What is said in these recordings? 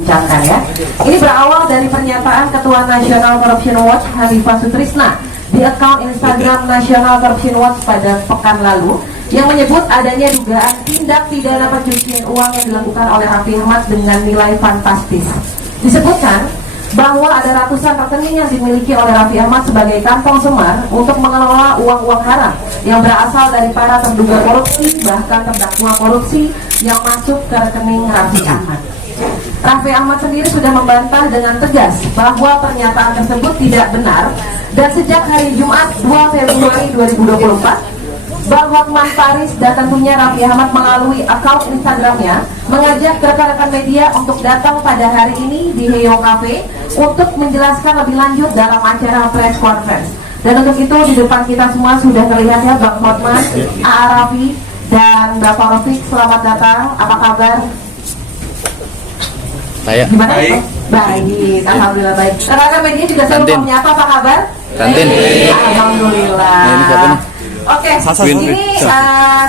Bincangkan ya. Ini berawal dari pernyataan Ketua National Corruption Watch Hanifah Sutrisna di akun Instagram National Corruption Watch pada pekan lalu yang menyebut adanya dugaan tindak pidana pencucian uang yang dilakukan oleh Raffi Ahmad dengan nilai fantastis. Disebutkan bahwa ada ratusan rekening yang dimiliki oleh Raffi Ahmad sebagai kantong semar untuk mengelola uang-uang haram yang berasal dari para terduga korupsi bahkan terdakwa korupsi yang masuk ke rekening Raffi Ahmad. Raffi Ahmad sendiri sudah membantah dengan tegas bahwa pernyataan tersebut tidak benar dan sejak hari Jumat 2 Februari 2024 bahwa Hotman Paris dan tentunya Raffi Ahmad melalui akun Instagramnya mengajak rekan-rekan media untuk datang pada hari ini di Heyo Cafe untuk menjelaskan lebih lanjut dalam acara press conference. Dan untuk itu di depan kita semua sudah terlihat ya Bang Hotman, A.A. Raffi dan Bapak Rafiq, selamat datang. Apa kabar? Gimana? Baik. Baik, alhamdulillah baik. Rekan-rekan media juga selalu menyapa, apa kabar? Kantin. Alhamdulillah. Oke, ini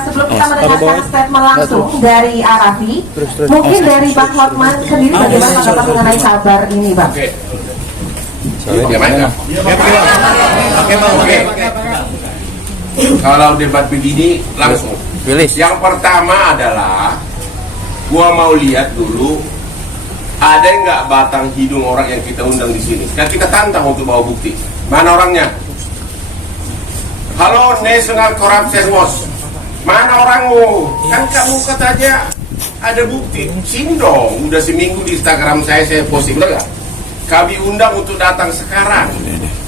sebelum kita mendengarkan statement langsung dari Arafi, mungkin dari Bang Hotman sendiri bagaimana tanggapan mengenai kabar ini, Bang? Oke. Kalau debat begini langsung. Yang pertama adalah gua mau lihat dulu ada nggak batang hidung orang yang kita undang di sini. Kan kita tantang untuk bawa bukti. Mana orangnya? Halo National Corruption Watch. Mana orangmu? Kan kamu katanya ada bukti. Sini dong. Udah seminggu di Instagram saya posting enggak? Kami undang untuk datang sekarang.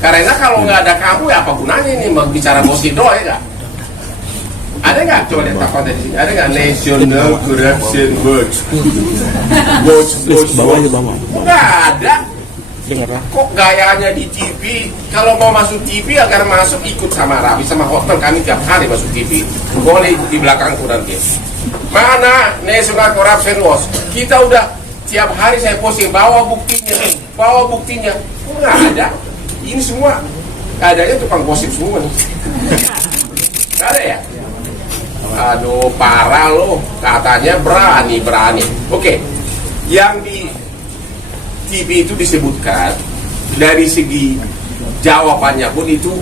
Karena kalau nggak ada kamu ya apa gunanya ini bicara gosip doang ya nggak? Ada nggak? Coba lihat apa di sini. Ada nggak National Corruption Watch? Nggak ada. Kok gayanya di TV? Kalau mau masuk TV agar masuk ikut sama Raffi sama Hotman, kami tiap hari masuk TV. Boleh ikut di belakangku nanti. Mana National Corruption Watch? Kita udah tiap hari saya posting bawa buktinya. Kok nggak ada? Ini semua adanya tukang gosip semua nih. Nggak ada ya? Aduh parah loh, katanya berani. Oke, yang di TV itu disebutkan dari segi jawabannya pun itu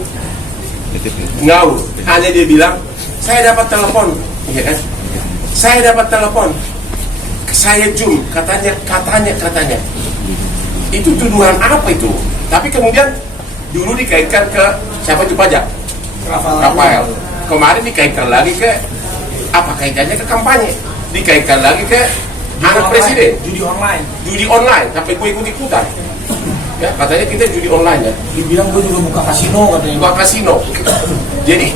ngawur. Hanya dia bilang saya dapat telepon, ya kan? Saya dapat telepon, saya zoom, katanya. Itu tuduhan apa itu? Tapi kemudian dulu dikaitkan ke siapa itu pajak? Rafael. Kemarin dikaitkan lagi ke apa kaitannya ke kampanye, dikaitkan lagi ke anak presiden, judi online sampai gue ikut-ikutan ya, katanya kita judi online ya, dibilang gue juga buka kasino. Jadi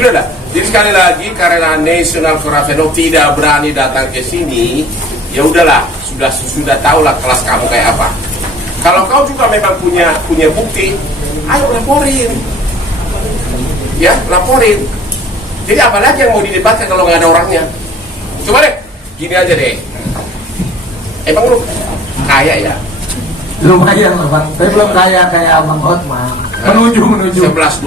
udah dah. Jadi sekali lagi karena National Corruption tidak berani datang ke sini, ya udahlah, sudah tahulah kelas kamu kayak apa. Kalau kau juga memang punya bukti, ayo laporin ya, laporin. Jadi apa lagi yang mau didebatkan kalau nggak ada orangnya? Coba deh, gini aja deh. Emang lu kaya ya? Lumayan loh Bang, tapi belum kaya kayak Abang Hotman. Menuju 11-12.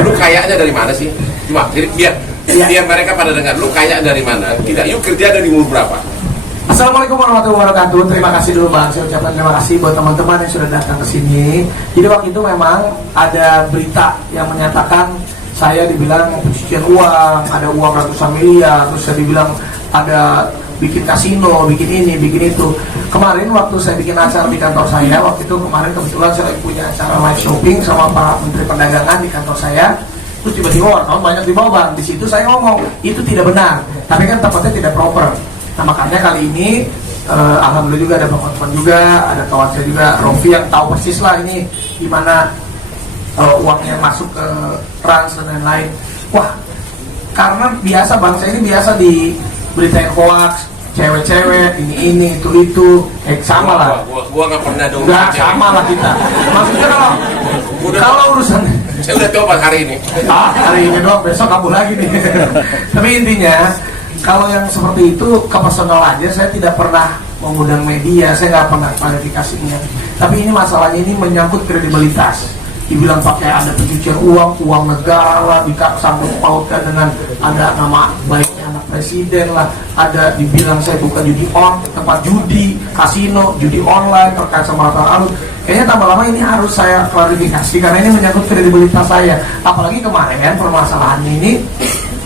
Lu kayanya dari mana sih? Cuma jadi biar mereka pada dengar, lu kaya dari mana? Tidak, yuk kerja dari umur berapa? Assalamualaikum warahmatullahi wabarakatuh. Terima kasih dulu Bang, saya ucapkan terima kasih buat teman-teman yang sudah datang ke sini. Jadi waktu itu memang ada berita yang menyatakan saya dibilang pencucian uang, ada uang ratusan miliar, terus saya dibilang ada bikin kasino, bikin ini, bikin itu. Kemarin waktu saya bikin acara di kantor saya, waktu itu kemarin kebetulan saya punya acara live shopping sama Pak Menteri Perdagangan di kantor saya. Terus tiba-tiba wartawan banyak di bawah Bang. Di situ saya ngomong itu tidak benar, tapi kan tempatnya tidak proper. Nah makanya kali ini alhamdulillah juga ada Bang Hotman juga, ada kawan saya juga Rofi yang tahu persis lah ini gimana uangnya masuk ke trans dan lain-lain. Wah, karena biasa bangsa ini biasa diberitain hoax, cewek-cewek, ini, itu, sama lah. Gua nggak pernah dong. Nggak sama lah kita. Maksudnya kalau urusan saya udah coba hari ini. Hari ini doang, besok kabur lagi nih. Tapi intinya, kalau yang seperti itu ke personal aja, saya tidak pernah mengundang media, saya nggak pernah klarifikasinya. Tapi ini masalahnya ini menyangkut kredibilitas. Dibilang pakai ada pencucian uang negara lah, sangkut pautkan dengan ada nama baiknya anak presiden lah, ada dibilang saya buka tempat judi, kasino, judi online terkait sama Ratna Arut. Kayaknya tambah lama ini harus saya klarifikasi karena ini menyangkut kredibilitas saya. Apalagi kemarin permasalahannya ini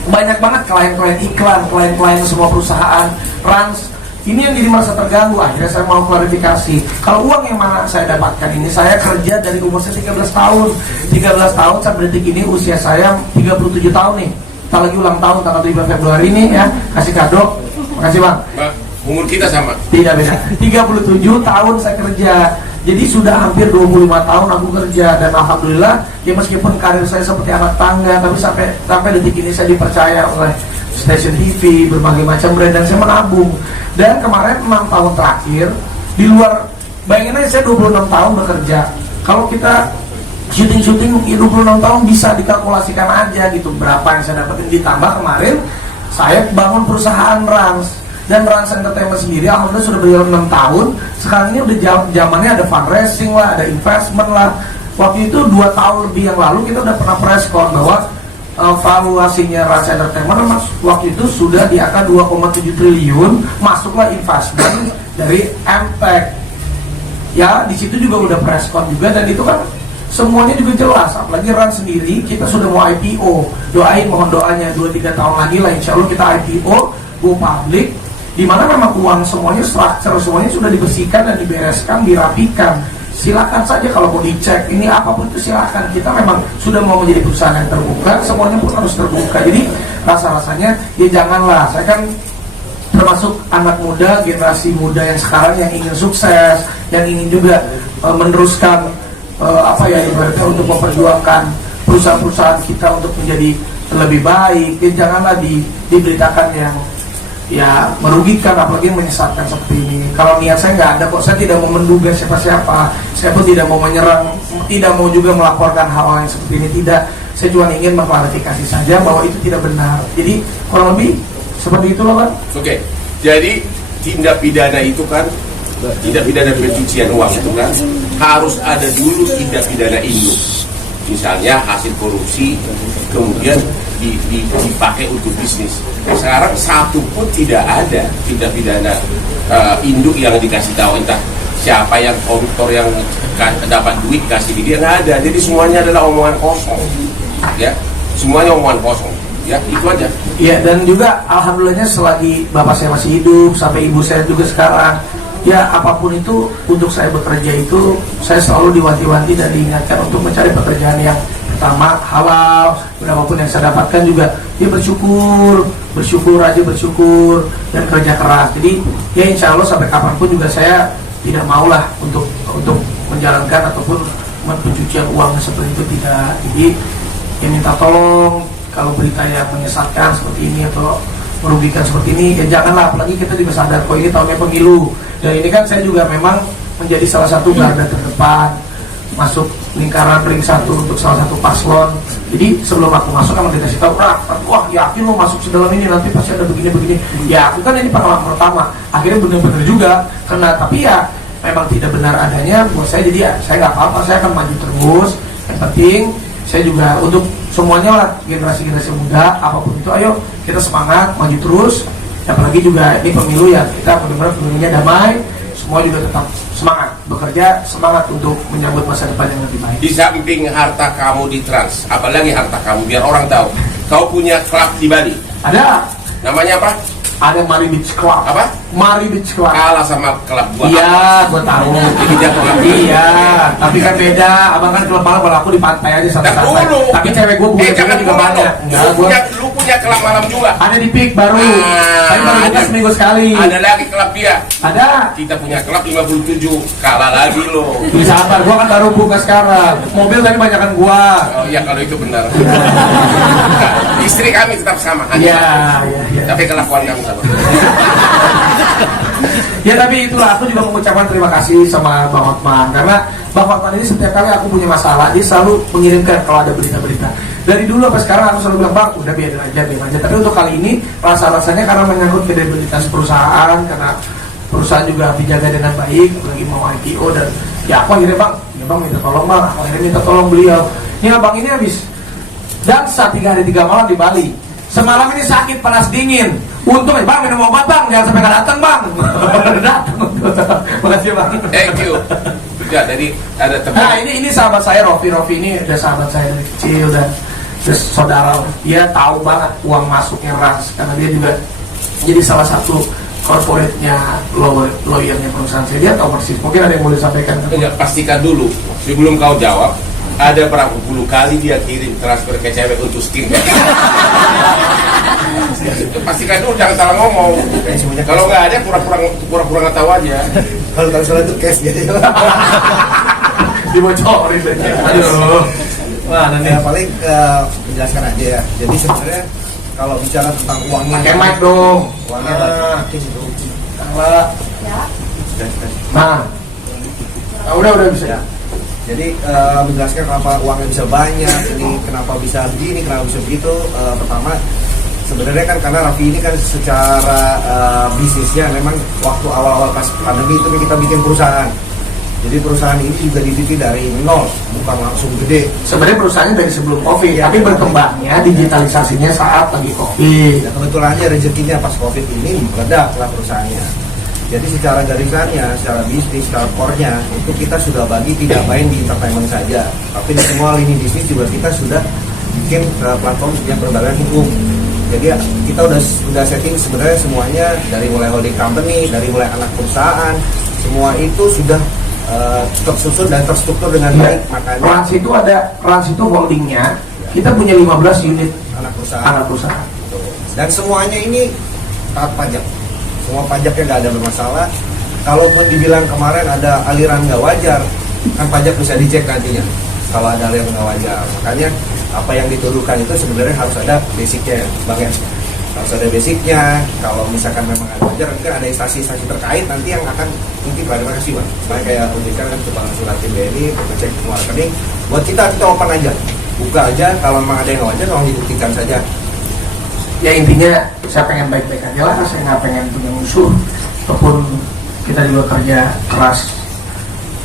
banyak banget klien-klien iklan, klien-klien semua perusahaan, Rans. Ini yang jadi merasa terganggu. Akhirnya saya mau klarifikasi. Kalau uang yang mana saya dapatkan ini, saya kerja dari umur saya 13 tahun. 13 tahun sampai detik ini usia saya 37 tahun nih. Kita lagi ulang tahun tanggal 7 Februari ini ya. Kasih kado. Makasih Bang. Umur kita sama. Tidak beda. 37 tahun saya kerja. Jadi sudah hampir 25 tahun aku kerja, dan alhamdulillah ya meskipun karir saya seperti anak tangga, tapi sampai detik ini saya dipercaya oleh stasiun TV, berbagai macam brand, dan saya menabung. Dan kemarin 6 tahun terakhir di luar, bayangin aja saya 26 tahun bekerja. Kalau kita syuting 26 tahun bisa dikalkulasikan aja gitu berapa yang saya dapetin, ditambah kemarin saya bangun perusahaan Rans. Dan Rans Entertainment sendiri alhamdulillah sudah berjalan 6 tahun. Sekarang ini udah zamannya ada fundraising lah, ada investment lah. Waktu itu 2 tahun lebih yang lalu kita udah pernah press con bahwa valuasinya Rans Entertainment waktu itu sudah di angka 2,7 triliun. Masuklah investment dari MTech. Ya di situ juga udah press con juga, dan itu kan semuanya juga jelas. Apalagi Rans sendiri kita sudah mau IPO. Doain, mohon doanya 2-3 tahun lagi lah insya Allah kita IPO, go public, di mana memang uang semuanya, structure semuanya sudah dibersihkan dan dibereskan, dirapikan. Silakan saja kalau mau dicek ini apapun itu silakan. Kita memang sudah mau menjadi perusahaan yang terbuka, semuanya pun harus terbuka. Jadi rasa-rasanya ya janganlah. Saya kan termasuk anak muda, generasi muda yang sekarang yang ingin sukses, yang ingin juga meneruskan ibaratnya untuk memperjuangkan perusahaan-perusahaan kita untuk menjadi lebih baik. Ya janganlah diberitakan yang ya merugikan, apalagi menyesatkan seperti ini. Kalau niat saya nggak ada kok, saya tidak mau menduga siapa-siapa, saya pun tidak mau menyerang, tidak mau juga melaporkan hal-hal yang seperti ini, tidak. Saya cuma ingin mengklarifikasi saja bahwa itu tidak benar. Jadi kurang lebih seperti itu loh kan. Oke, jadi tindak pidana itu kan, tindak pidana pencucian uang itu kan harus ada dulu tindak pidana induk. Misalnya hasil korupsi kemudian dipakai untuk bisnis. Sekarang satu pun tidak ada tindak pidana induk yang dikasih tahu entah siapa yang koruptor yang dapat duit kasih dia, nggak ada. Jadi semuanya adalah omongan kosong, ya. Semuanya omongan kosong, ya itu aja. Iya, dan juga alhamdulillahnya selagi bapak saya masih hidup sampai ibu saya juga sekarang, ya apapun itu untuk saya bekerja itu saya selalu diwanti-wanti dan diingatkan untuk mencari pekerjaan yang pertama halal. Berapapun yang saya dapatkan juga ya bersyukur dan kerja keras. Jadi ya insya Allah sampai kapanpun juga saya tidak maulah untuk menjalankan ataupun pencucian uang seperti itu, tidak. Jadi ya minta tolong kalau berita yang menyesatkan seperti ini atau merugikan seperti ini ya janganlah. Apalagi kita juga sadar kok ini tahunnya pemilu, dan ini kan saya juga memang menjadi salah satu garda terdepan masuk lingkaran ring 1 untuk salah satu paslon. Jadi sebelum aku masuk emang dikasih tahu, wah yakin lo masuk sedalam ini nanti pasti ada begini-begini. Ya aku kan ini pengalaman pertama, akhirnya benar-benar juga kena. Tapi ya memang tidak benar adanya buat saya. Jadi ya saya nggak apa-apa, saya akan maju terus. Yang penting saya juga untuk semuanya lah, generasi-generasi muda apapun itu, ayo kita semangat maju terus. Apalagi juga ini pemilu ya, kita benar-benar pemilunya damai, semua juga tetap semangat bekerja, semangat untuk menyambut masa depan yang lebih baik. Di samping harta kamu di Trans, apalagi harta kamu biar orang tahu, kau punya klub di Bali. Ada. Namanya apa? Ada Mari Beach Club. Apa? Mari Beach Club. Kalah sama klub gua. Iya, gua tahu. Ini dia klub. Iya, tapi kan beda. Abang kan klub malam, kalau aku di pantai aja santai-santai. dulu. Tapi cewek gua punya jangan juga banyak. Enggak, Lu punya klub malam juga. ada di PIK baru. Tapi baru buka seminggu sekali. Ada lagi klub dia. Ada. Kita punya klub 57. Kalah lagi lo. Bisa sabar, gua kan baru buka sekarang. Mobil tadi banyakan gua. Oh iya kalau itu benar. Istri kami tetap sama. Iya. Tapi kelakuan kamu sama. Ya tapi itulah, aku juga mengucapkan terima kasih sama Bang Hotman, karena Bang Hotman ini setiap kali aku punya masalah dia selalu mengirimkan kalau ada berita-berita. Dari dulu sampai sekarang aku selalu bilang, Bang udah biar aja. Tapi untuk kali ini rasa-rasanya karena menyangkut kredibilitas perusahaan, karena perusahaan juga dijaga dengan baik, lagi mau IPO, dan ya aku akhirnya Bang minta tolong Bang, aku akhirnya minta tolong beliau. Ini Abang ini habis dansa 3 hari 3 malam di Bali. Semalam ini sakit panas dingin, Untung bang minum obat bang, jangan sampai nggak datang bang. Datang. Makasih bang. Thank you. Juga jadi ada teman. Nah ini sahabat saya Rofi ini udah sahabat saya dari kecil dan saudara. Dia tahu banget uang masuknya Rans karena dia juga jadi salah satu corporate-nya lawyernya perusahaan saya. Dia tahu persis. Mungkin ada yang boleh sampaikan? Enggak, pastikan dulu sebelum kau jawab. Ada berapa puluh kali dia kirim transfer ke cewek untuk skincare. Pastikan dulu, jangan salah ngomong. Kalau nggak ada pura-pura nggak tahu aja. Kalau tahu salah itu cash gitu. Dibocorin aja. Aduh. Wah, nanti Ya paling menjelaskan aja ya. Jadi sebenarnya kalau bicara tentang uangnya, pakai mic dong. uangnya Nah, kalau udah bisa. ya. Jadi menjelaskan kenapa uangnya bisa banyak, ini kenapa bisa begini, kenapa bisa begitu. Pertama, sebenarnya kan karena Raffi ini kan secara bisnisnya memang waktu awal-awal pas pandemi itu kita bikin perusahaan. Jadi perusahaan ini juga dibikin dari nol, bukan langsung gede. Sebenarnya perusahaannya dari sebelum COVID, tapi berkembangnya digitalisasinya saat lagi COVID. Ya, kebetulannya rezekinya pas COVID ini meledaklah perusahaannya. Jadi secara garisannya, secara bisnis, secara core-nya itu kita sudah bagi tidak main di entertainment saja, tapi di semua lini bisnis juga kita sudah bikin platform yang berbadan hukum. Jadi kita udah setting sebenarnya semuanya dari mulai holding company, dari mulai anak perusahaan, semua itu sudah tersusun dan terstruktur dengan baik. Makanya Rans itu holdingnya, kita punya 15 unit anak perusahaan. Dan semuanya ini taat pajak. Semua pajaknya nggak ada bermasalah. Kalaupun dibilang kemarin ada aliran nggak wajar, kan pajak bisa dicek nantinya kalau ada aliran nggak wajar. Makanya apa yang dituduhkan itu sebenarnya harus ada basicnya, Bang ya. Harus ada basicnya. Kalau misalkan memang ada wajar, nanti kan ada instansi-instansi terkait nanti yang akan mungkin klarifikasi, Bang. Supaya kayak OJK kan coba suratin BNI, cek semua rekening. Buat kita open aja, buka aja. Kalau memang ada yang nggak wajar, tolong dibuktikan saja. Ya intinya saya pengen baik-baik aja lah, saya nggak pengen punya musuh. Ataupun kita juga kerja keras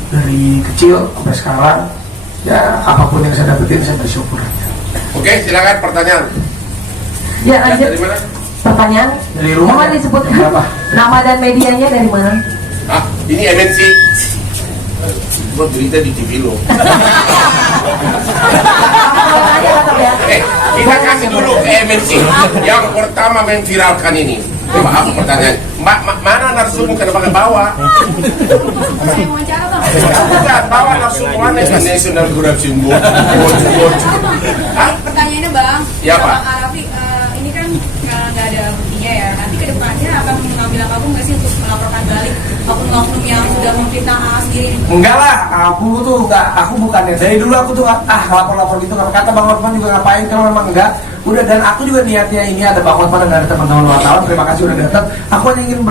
dari kecil sampai sekarang. Ya apapun yang saya dapetin saya bersyukur aja. Oke, silakan pertanyaan. Ya, Ya, lanjut. dari mana? Pertanyaan. Dari rumah Mohon ya? disebutkan Berapa? nama dan medianya dari mana? Ah, ini MNC. Buat berita di TV lo. Pertanyaan tetap ya. Kita kasih dulu ke MNC. Yang pertama memviralkan ini. Coba apa pertanyaan? Mana narsum kenapa nggak bawa? Saya wawancara toh. Bukan, bawa narsum mana? National Corruption Watch. Hah? Pertanyaannya Bang, Ya, Pak. Bang Arafi, ini kan nggak ada buktinya ya. Nanti kedepannya akan mengambil langkah nggak sih untuk melaporkan balik oknum-oknum yang sudah memfitnah AA sendiri? Enggak lah, aku bukannya dari dulu aku tuh lapor gitu. Kata Bang Hotman juga ngapain kalau memang enggak. Udah, dan aku juga niatnya ini ada Bang Hotman dan ada teman-teman wartawan. Terima kasih udah datang. Aku hanya ingin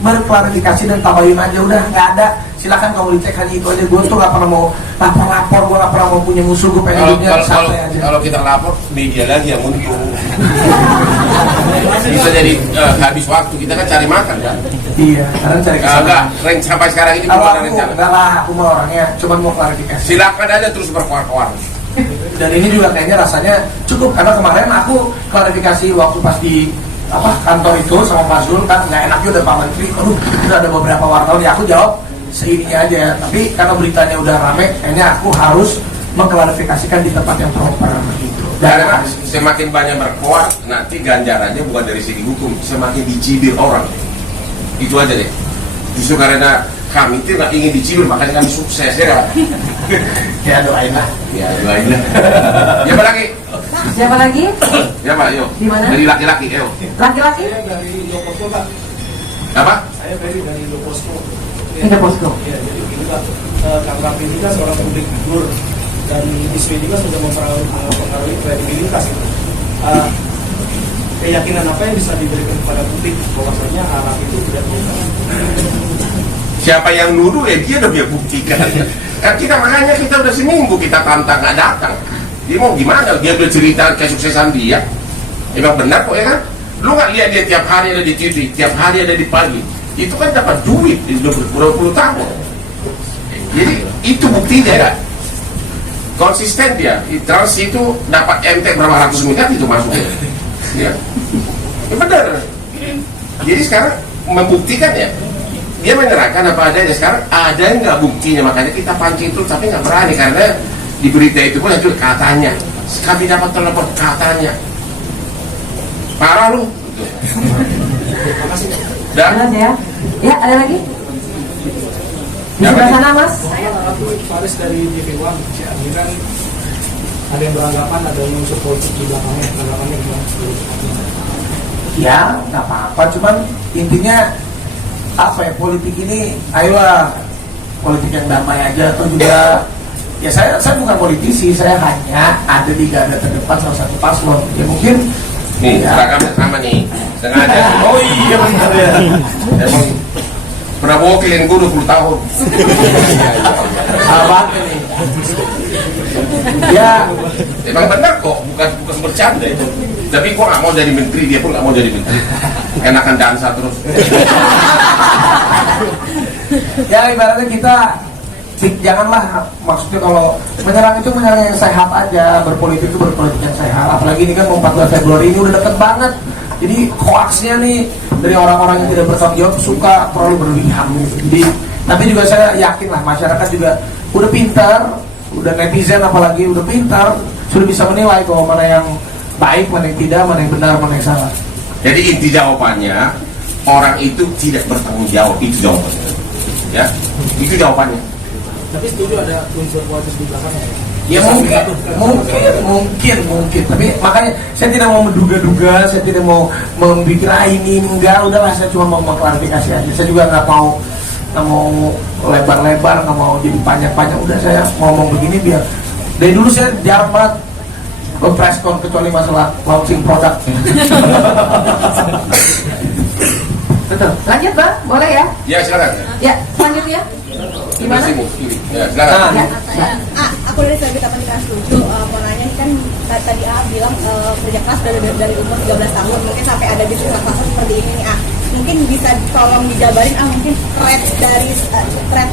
berklarifikasi dan tabayun aja. Udah nggak ada. Silakan kamu dicek hanya itu aja. Gue tuh nggak pernah mau lapor. Gue nggak pernah mau punya musuh. Gue pengen hidupnya santai aja. Kalau kita lapor, media lagi yang untung. Bisa jadi habis waktu, kita kan cari makan kan. Iya, karena cari Enggak, kesalahan. sampai sekarang ini belum Kalau ada aku rencana. enggak lah, aku mau orangnya cuma mau klarifikasi. Silakan aja terus berkoar-koar. Dan ini juga kayaknya rasanya cukup karena kemarin aku klarifikasi waktu pas di kantor itu sama Pak Zul kan nggak enak juga Pak Menteri. Aduh, udah ada beberapa wartawan ya aku jawab seininya aja. Tapi karena beritanya udah rame, kayaknya aku harus mengklarifikasikan di tempat yang proper gitu. Karena semakin banyak berkoar, nanti ganjarannya bukan dari segi hukum, semakin dicibir orang. Itu aja deh. Justru karena kami itu nggak ingin dicibir, makanya kami sukses ya. Ya doain lah. Ya, doain lah. Ya, apa lagi? Siapa lagi? Ya, Pak, yuk. Di mana? Dari laki-laki, yuk. Laki-laki? Dari Loposko Pak, Apa? saya dari Loposko. Ini Posko. Ya, jadi begini Pak, Kang Raffi ini kan seorang publik figur dan isu ini kan sudah mempengaruhi kredibilitas itu. Keyakinan apa yang bisa diberikan kepada publik bahwasanya Arab itu tidak bersalah? Siapa yang nuduh ya dia udah buktikan. Kan kita makanya kita udah seminggu kita tantang nggak datang. Dia mau gimana? Dia udah cerita kesuksesan dia. Emang benar kok ya kan? Lu nggak lihat dia tiap hari ada di TV, tiap hari ada di pagi. Itu kan dapat duit, udah berpuluh-puluh tahun. Jadi itu buktinya ya. Konsisten dia. Trans itu dapat MT berapa ratus miliar itu masuknya. Ya. Ya benar. Jadi sekarang membuktikan ya, dia menyerahkan apa adanya. Sekarang ada nggak buktinya, makanya kita pancing terus tapi nggak berani karena di berita itu pun itu katanya. Kami dapat telepon katanya. Parah lu. Gitu. Dan Jelas ya. Ya, ada lagi? Di Siapa sebelah nih? sana, Mas. Aku Faris dari TV One. Ini kan ada yang beranggapan ada unsur politik di belakangnya. Tanggapannya gimana? Ya nggak apa-apa, cuman intinya apa ya, politik ini ayolah politik yang damai aja. Atau juga ya saya bukan politisi, saya hanya ada di garda terdepan salah satu paslon. Ya mungkin nih, ya. seragamnya sama nih. Sengaja. Oh iya benar ya. Emang Prabowo kalian gue 20 tahun. Apa nih? Ya Emang benar kok, bukan bercanda itu. Tapi gue nggak mau jadi menteri, dia pun nggak mau jadi menteri. Enakan dansa terus. ya ibaratnya kita janganlah, maksudnya kalau menyerang itu menyerang yang sehat aja, berpolitik itu berpolitik yang sehat. Apalagi ini kan 14 Februari ini udah deket banget, jadi hoaxnya nih dari orang-orang yang tidak bertanggung jawab suka terlalu berlebihan gitu. Jadi tapi juga saya yakin lah masyarakat juga udah pintar, udah netizen apalagi udah pintar, sudah bisa menilai bahwa mana yang baik, mana yang tidak, mana yang benar, mana yang salah. Jadi inti jawabannya, orang itu tidak bertanggung jawab, itu jawabannya. Ya, itu jawabannya. Tapi setuju ada unsur politik di belakangnya. Ya mungkin, tapi makanya saya tidak mau menduga-duga, saya tidak mau memikir ini enggak, udahlah saya cuma mau mengklarifikasi aja. Saya juga nggak mau lebar-lebar, nggak mau jadi panjang-panjang. Udah saya ngomong begini biar dari dulu saya jarang banget press con kecuali masalah launching produk. Betul. Lanjut, Bang. Boleh ya? Ya silakan. Ya, selanjutnya. Gimana? Sini, sini. Ya silakan. Ya. Aku dari Serbia Tapan Kelas 7 mau nanya kan tadi bilang kerja keras dari umur 13 tahun mungkin sampai ada di kelas seperti ini nih mungkin bisa tolong dijabarin mungkin thread dari thread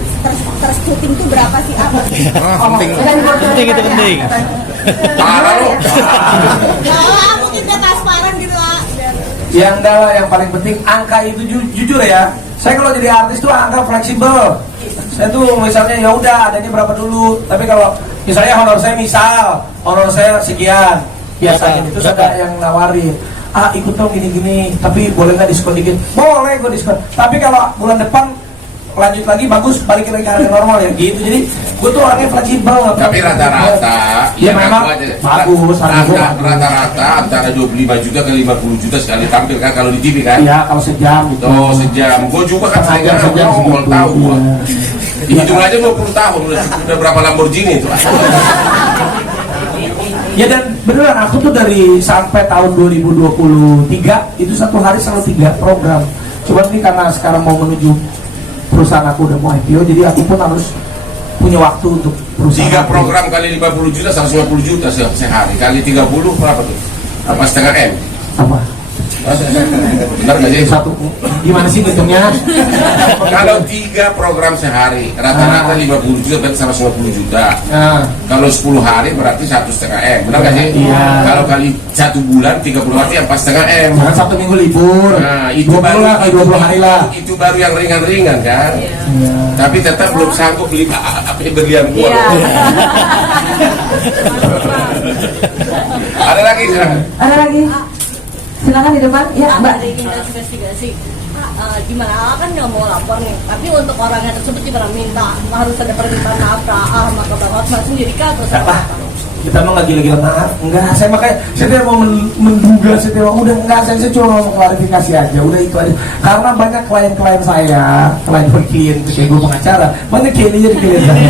tershooting itu berapa sih Penting itu penting. Parah lu. mungkin dia transparan gitu lah. Yang adalah yang paling penting angka itu jujur ya. Saya kalau jadi artis tuh angka fleksibel. Saya tuh misalnya ya udah adanya berapa dulu. Tapi kalau misalnya honor saya sekian, biasanya itu ada yang nawarin. Ikut dong gini-gini, tapi boleh nggak diskon dikit? Boleh gue diskon. Tapi kalau bulan depan lanjut lagi bagus, balikin lagi harga normal ya gitu. Jadi gue tuh orangnya fleksibel. Tapi rata-rata ya memang bagus. Rata-rata antara 25 juta ke 50 juta sekali tampil kan kalau di TV kan? Iya kalau sejam gitu. Oh sejam. Gue juga kan Sejam mau segitu, tahu gua. iya. Hitung aja 20 tahun udah berapa Lamborghini itu. Ya dan beneran aku tuh dari sampai tahun 2023 itu satu hari selalu 3 program. Cuman ini karena sekarang mau menuju perusahaan aku udah mau IPO, jadi aku pun harus punya waktu untuk perusahaan. 3 program kali 50 juta 150 juta sehari kali 30 berapa tuh? Apa setengah M? Apa? Benar nggak sih? Satu. Gimana sih hitungnya? Kalau 3 program sehari rata-rata 50 juta berarti sama 50 juta. Nah, Kalau 10 hari berarti 1,5 M, benar nggak sih? Iya. Kalau kali 1 bulan 30 hari 4,5 M. jangan Sabtu Minggu libur. Nah, itu 20 baru lah, kayak 20 hari lah. Itu baru yang ringan-ringan kan. Iya. Tapi tetap belum sanggup beli apa berlian gua. Iya. Ada lagi silakan. Ada lagi? Silakan di depan. Ya, Mbak. Ada investigasi gimana kan nggak mau lapor nih, tapi untuk orangnya tersebut juga minta harus ada permintaan maaf ke sama ke Bang Hotman sendiri kah atau Apa? apa? Kita mah nggak gila-gila maaf. Enggak, saya makanya saya tidak mau menduga, saya tidak mau, udah enggak, saya cuma mau klarifikasi aja, udah itu aja. Karena banyak klien-klien saya, klien kayak gue pengacara, banyak klien saya,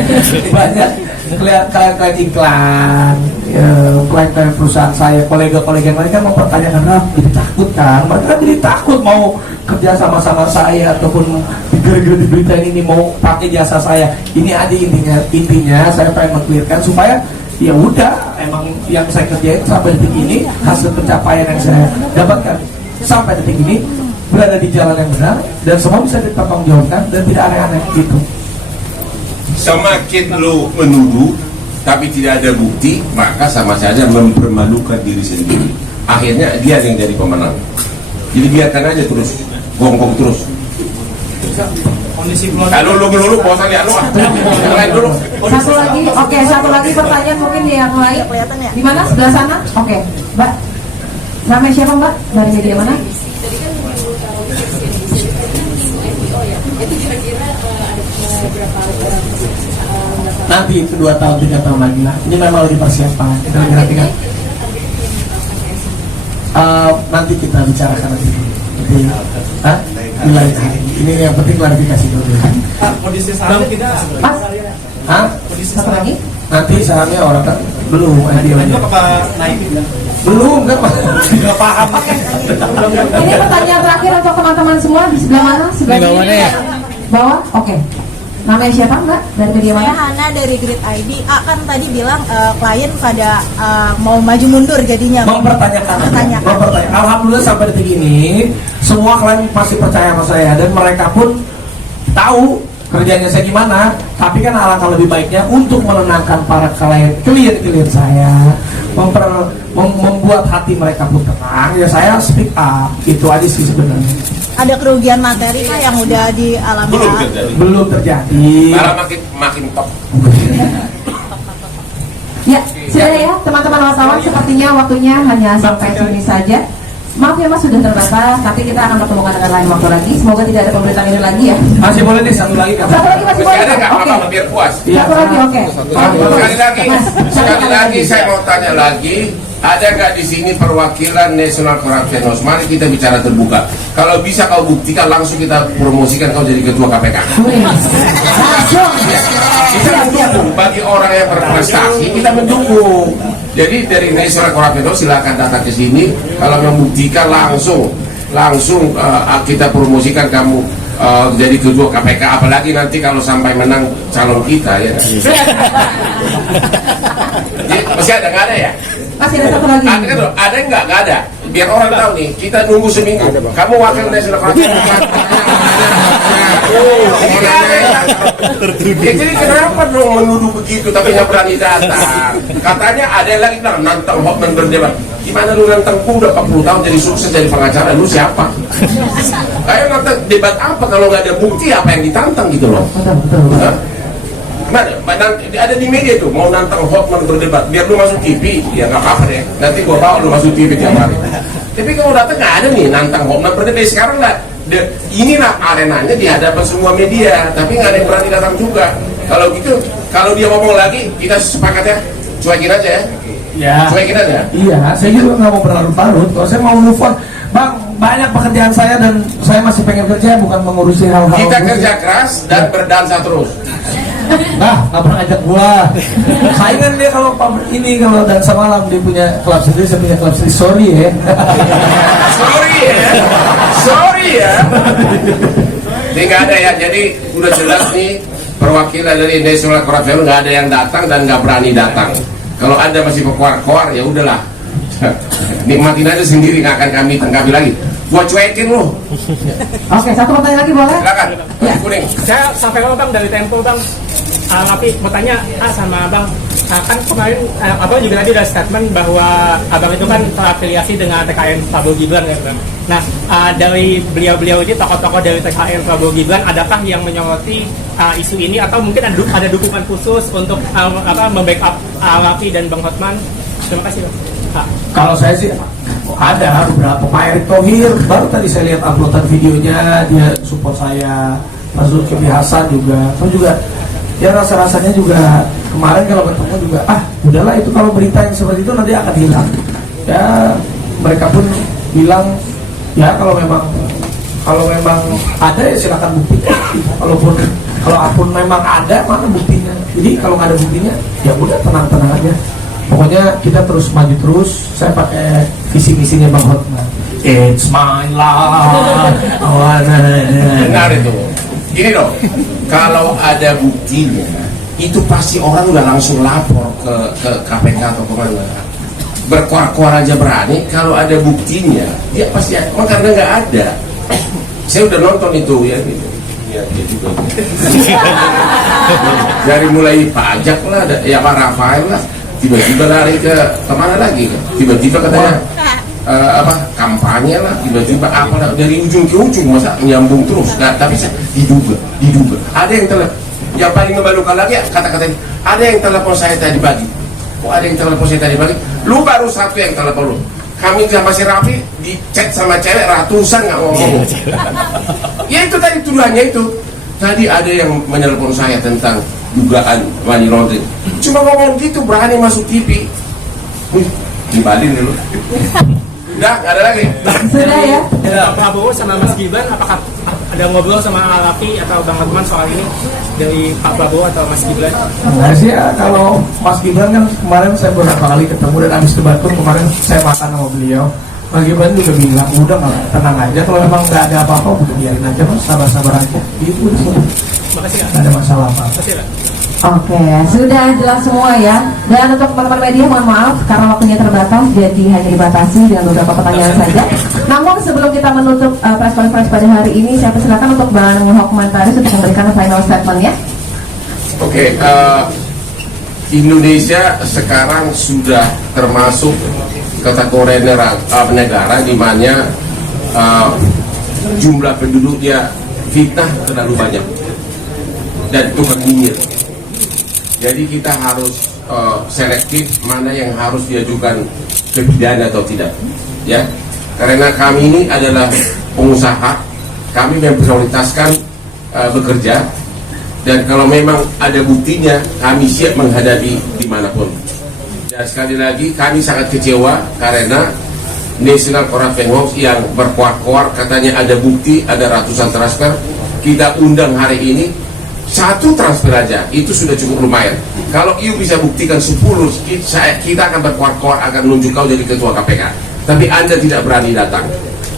banyak klien-klien iklan, ya, klien-klien perusahaan saya, kolega-kolega yang lain kan mempertanyakan, jadi takut kan, mereka kan jadi takut mau kerja sama-sama saya ataupun gara-gara di berita ini mau pakai jasa saya. Ini ada intinya saya pengen mengklirkan supaya ya udah, emang yang saya kerjain sampai detik ini, hasil pencapaian yang saya dapatkan sampai detik ini berada di jalan yang benar dan semua bisa dipertanggungjawabkan dan tidak aneh-aneh gitu. Semakin lu menuduh tapi tidak ada bukti, maka sama saja mempermalukan diri sendiri. Akhirnya dia yang jadi pemenang. Jadi biarkan aja terus. gonggong terus. Kondisi keluarga. Kalau lu bosan ya lu, yang lain dulu. Satu lagi, oke, satu lagi pertanyaan mungkin yang lain. Kelihatan ya? Di mana? Sebelah sana? Oke, Mbak. Namanya siapa Mbak? Dari media mana? Tadi kan taruh presiden di sini kan NGO ya. Itu kira-kira ada berapa orang? Nanti itu 2 tahun 3 tahun lagi lah. Ini memang lagi persiapan. Kita lagi rapikan. Nanti kita bicarakan nanti. Hah? Di lain hari. Ini yang penting klarifikasi dulu. Kondisi sahamnya kita Mas, Hah? kondisi satu lagi. Nanti sahamnya orang kan belum itu idea. apa naikin kan? Belum kan? Nggak paham. Ini pertanyaan terakhir untuk teman-teman semua di sebelah mana? Sebelah kiri? Bawah? Oke. Namanya siapa Mbak? Dari media Saya mana? Hana dari Grid ID. Kan tadi bilang klien pada mau maju mundur jadinya. Mempertanyakan. Alhamdulillah sampai detik ini semua klien masih percaya sama saya dan mereka pun tahu kerjanya saya gimana. Tapi kan alangkah lebih baiknya untuk menenangkan para klien saya, membuat hati mereka pun tenang. Ya saya speak up, itu aja sih sebenarnya. Ada kerugian materi Pak yang udah dialami? Belum terjadi. Belum terjadi. Malah makin top. Ya, sudah ya teman-teman wartawan, sepertinya waktunya hanya sampai sini saja. Maaf ya Mas sudah terbatas, tapi kita akan pertemukan dengan lain waktu lagi. Semoga tidak ada pemberitaan ini lagi ya. Masih boleh nih satu lagi kan? Satu lagi masih Masih boleh. ada nggak Oke. apa-apa biar puas? Iya. Satu lagi oke. Sekali lagi saya mau tanya lagi, ada nggak di sini perwakilan National Corruption Watch? Mari kita bicara terbuka. Kalau bisa kau buktikan langsung kita promosikan kau jadi ketua KPK. Langsung. Kita mendukung bagi orang yang berprestasi, kita mendukung. Jadi dari National Corruption Watch silakan datang ke sini. Kalau membuktikan langsung kita promosikan kamu jadi ketua KPK. Apalagi nanti kalau sampai menang calon kita ya. Jadi, masih ada nggak ada ya? Masih ada satu lagi. Ada nggak ada? Biar orang tahu nih. Kita nunggu seminggu. Kamu wakil National Corruption Watch. Ya, jadi kenapa dong menuduh begitu tapi nggak berani datang? Katanya ada yang lagi bilang nantang Hotman berdebat. Gimana lu nantang udah 40 tahun jadi sukses jadi pengacara, lu siapa? Ayo nantang debat apa kalau nggak ada bukti apa yang ditantang gitu loh? Hah? Mana ada di media tuh mau nantang Hotman berdebat biar lu masuk TV ya nggak apa-apa deh. Nanti gua bawa lu masuk TV tiap hari. Tapi kalau datang nggak ada nih nantang Hotman berdebat sekarang nggak. Inilah arenanya di hadapan semua media, tapi nggak ada yang berani datang juga. Kalau gitu, kalau dia ngomong lagi, kita sepakat ya, cuekin aja ya. Ya. Cuekin aja. Iya, saya juga nggak mau berlarut-larut. Kalau saya mau move on, Bang, banyak pekerjaan saya dan saya masih pengen kerja, bukan mengurusi hal-hal. Kita kerja keras dan berdansa terus. Nah, nggak pernah ajak gua. Saingan dia kalau ini kalau dansa malam dia punya klub sendiri, saya punya klub sendiri. Sorry ya. Sorry ya. Ini nggak ada ya. Jadi udah jelas nih perwakilan dari National Corruption nggak ada yang datang dan nggak berani datang. Kalau Anda masih berkoar-koar ya udahlah. Nikmatin aja sendiri, nggak akan kami tanggapi lagi. Gua cuekin lu. Oke, satu pertanyaan lagi boleh? Silakan. Ya. Kuning. Saya sampai Bang dari Tempo Bang. Tapi mau tanya sama Abang, kan kemarin Abang juga tadi ada statement bahwa Abang itu kan terafiliasi dengan TKN Prabowo Gibran ya Bang. Nah dari beliau-beliau ini tokoh-tokoh dari TKN Prabowo Gibran, adakah yang menyoroti isu ini atau mungkin ada dukungan khusus untuk membackup Raffi dan Bang Hotman? Terima kasih Bang. Kalau saya sih ada beberapa. Pak Erick Thohir baru tadi saya lihat uploadan videonya, dia support saya. Pak Zulkifli Hasan juga, terus juga ya rasa-rasanya juga kemarin kalau bertemu juga udahlah itu kalau berita yang seperti itu nanti akan hilang. Ya mereka pun bilang ya kalau memang ada ya silakan buktikan. Kalau akun memang ada, mana buktinya? Jadi kalau nggak ada buktinya ya udah tenang-tenang aja. Pokoknya kita terus maju terus. Saya pakai visi misinya Bang Hotman. It's my life. Benar itu. Gini dong, kalau ada buktinya, itu pasti orang udah langsung lapor ke KPK atau kemana. Berkuar-kuar aja berani, kalau ada buktinya, dia pasti karena nggak ada. Saya udah nonton itu ya. Iya juga. Dari mulai pajak lah, ya Pak Rafael lah, tiba-tiba lari ke kemana lagi? Tiba-tiba katanya kampanye lah, tiba-tiba apalah dari ujung ke ujung, masa nyambung terus. Nah, tapi diduga ada yang yang paling memalukan lagi kata-kata ini, ada yang telepon saya tadi pagi. Kok ada yang telepon saya tadi pagi? Lu baru satu yang telepon lu. Kami sama si Raffi di chat sama cewek ratusan nggak ngomong. Ya itu tadi tuduhannya itu. Tadi ada yang menelpon saya tentang dugaan money laundering. Cuma ngomong gitu, berani masuk TV. Dibalin dulu. Udah, nggak ada lagi. Sudah ya. Pak Prabowo sama Mas Gibran, apakah ada ngobrol sama Raffi atau Bang Lukman soal ini dari Pak Prabowo atau Mas Gibran? Nah sih ya, kalau Mas Gibran kan kemarin saya beberapa kali ketemu dan habis debat pun kemarin saya makan sama beliau. Mas Gibran juga bilang, udah nggak, tenang aja, kalau memang nggak ada apa-apa udah biarin aja Mas, sabar-sabar aja. Itu udah semua. Makasih Kak. Nggak ada masalah apa. Makasih Kak. Oke, sudah jelas semua ya. Dan untuk teman-teman media mohon maaf karena waktunya terbatas, jadi hanya dibatasi dengan beberapa pertanyaan saja. Namun sebelum kita menutup press conference pada hari ini, saya persilakan untuk Bang Hokman Paris untuk memberikan final statement-nya. Oke, Indonesia sekarang sudah termasuk kategori negara di mana jumlah penduduknya fitnah terlalu banyak dan tukang nyinyir. Jadi kita harus selektif mana yang harus diajukan ke pidana atau tidak, ya. Karena kami ini adalah pengusaha, kami memprioritaskan bekerja, dan kalau memang ada buktinya, kami siap menghadapi dimanapun. Dan sekali lagi, kami sangat kecewa karena National Corruption Watch yang berkuar-kuar katanya ada bukti, ada ratusan transfer. Kita undang hari ini, satu transfer aja itu sudah cukup lumayan. Kalau you bisa buktikan 10, kita akan berkuar-kuar akan menunjuk kau jadi ketua KPK. Tapi Anda tidak berani datang,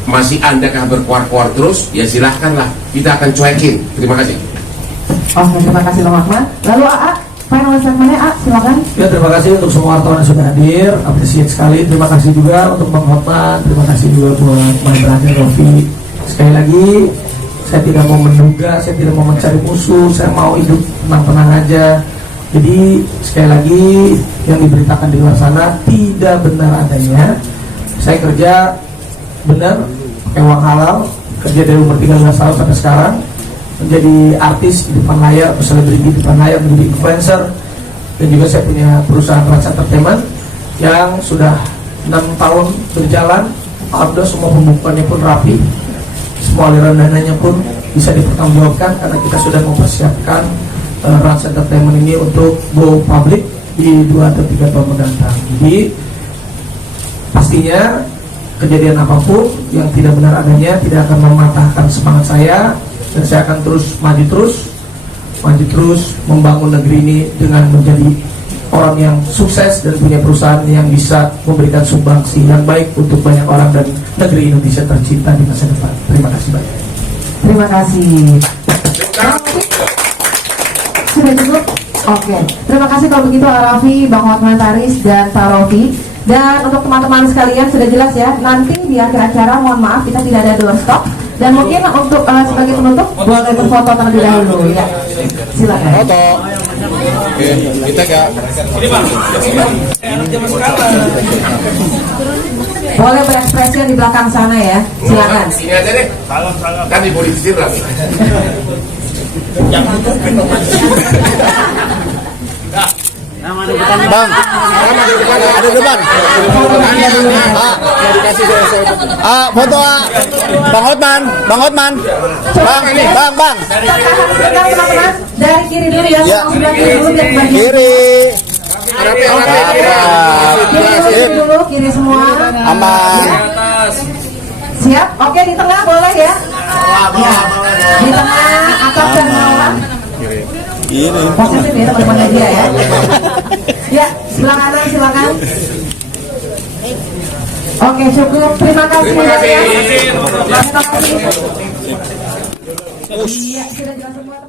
masih Anda kah berkuar-kuar terus? Ya silahkanlah, kita akan cuekin. Terima kasih. Oke, terima kasih Bang Hokman. Lalu AA, final statement-nya A, silakan. Ya, terima kasih untuk semua wartawan yang sudah hadir, apresiasi sekali. Terima kasih juga untuk Bang Hokman, terima kasih juga buat my brother Rofi. Sekali lagi, saya tidak mau menduga, saya tidak mau mencari musuh, saya mau hidup tenang-tenang aja. Jadi sekali lagi yang diberitakan di luar sana tidak benar adanya. Saya kerja benar, pakai uang halal, kerja dari umur 13 tahun sampai sekarang, menjadi artis di depan layar, selebriti di depan layar, menjadi influencer, dan juga saya punya perusahaan Rans Entertainment yang sudah 6 tahun berjalan. Alhamdulillah semua pembukuannya pun rapi, semua aliran dananya pun bisa dipertanggungjawabkan karena kita sudah mempersiapkan Rans Entertainment ini untuk go public di 2 atau 3 tahun mendatang. Jadi pastinya kejadian apapun yang tidak benar adanya tidak akan mematahkan semangat saya, dan saya akan terus maju terus membangun negeri ini dengan menjadi orang yang sukses dan punya perusahaan yang bisa memberikan sumbangsi yang baik untuk banyak orang dan negeri Indonesia tercinta di masa depan. Terima kasih banyak. Terima kasih. Sudah cukup? Oke. Terima kasih kalau begitu Raffi, Bang Hokman Paris, dan Pak Rofi. Dan untuk teman-teman sekalian sudah jelas ya, nanti di akhir acara mohon maaf kita tidak ada doorstop. Dan mungkin untuk sebagai penutup boleh berfoto terlebih dahulu ya. Silakan. Foto. Oke, kita ya. Boleh berekspresi di belakang sana ya. Silakan. Sini aja deh. Kan dipolitisir lah. Bang, ada depan. Foto Bang Hotman. Bang. Teman-teman dari kiri dulu ya. Ya. Sebelah kiri dulu biar bagian. Kiri dulu, kiri semua. Aman. Siap? Oke, di tengah boleh ya? Ya. Di tengah atas dan bawah. Ini. Positif ya teman-teman media ya. Ya, sebelah kanan silakan. Oke, cukup. Terima kasih. Terima kasih. Terima kasih. Iya, sudah jelas semua.